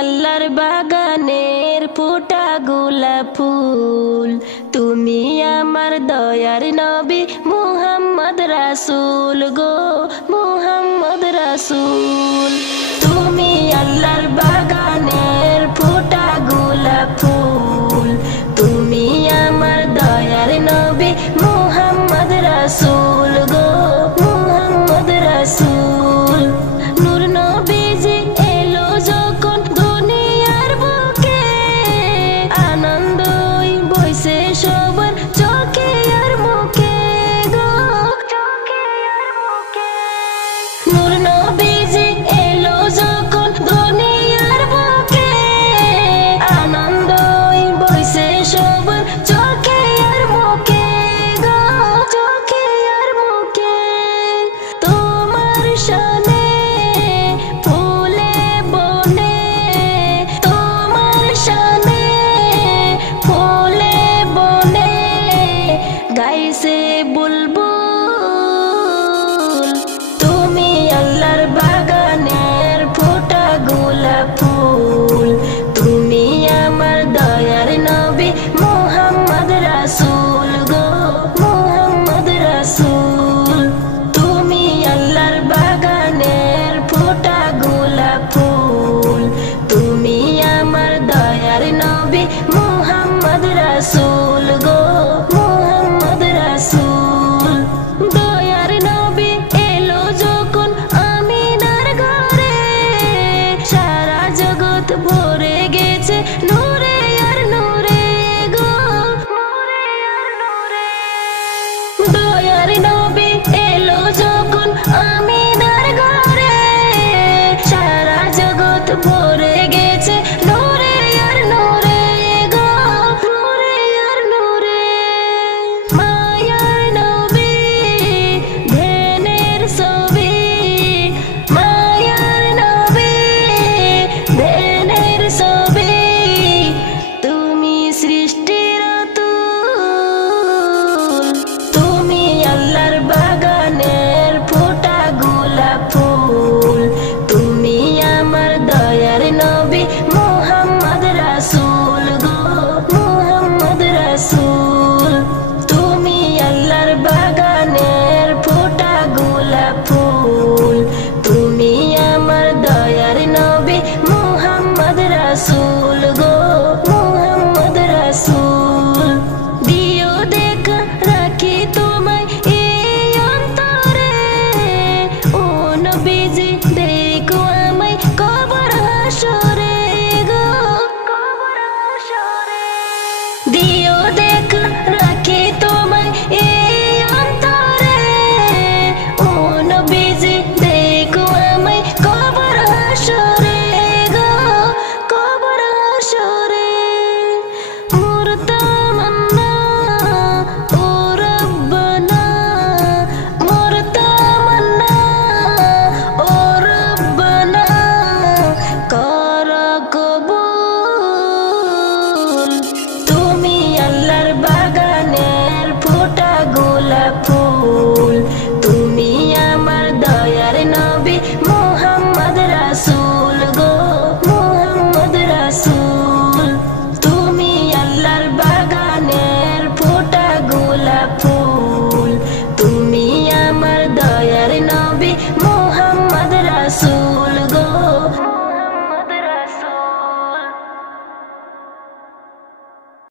আল্লাহর বাগানের ফোটা গোলাপ ফুল, তুমি আমার দয়ার নবী মুহাম্মদ রাসূল গো মুহাম্মদ রাসূল। তুমি আল্লাহর বাগানের ফোটা গোলাপ ফুল, তুমি আমার দয়ার নবী মুহাম্মদ রাসূল গো মুহাম্মদ রাসূল। নূর নবীজি এলো যখন দুনিয়ার বুকে, আনন্দই বইছে সবার চোখে আর মুখে গো চোখে আর মুখে। নূর নবীজি এলো যখন দুনিয়ার বুকে, আনন্দই বইছে সবার চোখে আর মুখে গো চোখে আর মুখে। তোমার শানে ফুলে বনে, তোমার শানে ফুলে বনে গাইছে বুলবুল, তুমি আল্লাহর বাগানের ফোটা গোলাপ ফুল, তুমি আমার দয়ার নবী মুহাম্মদ রাসূল গো মুহাম্মদ রাসূল। তুমি আল্লাহর বাগানের ফোটা গোলাপ ফুল, তুমি আমার দয়ার নবী মুহাম্মদ রাসূল গো মুহাম্মদ রাসূল। দয়ার নবী এলো যখন আমিনার ঘরে, সারা জগৎ ভরে গেছে নূরে আর নূরে গো নূরে আর নূরে। দয়ার নবী এলো যখন আমিনার ঘরে, সারা জগৎ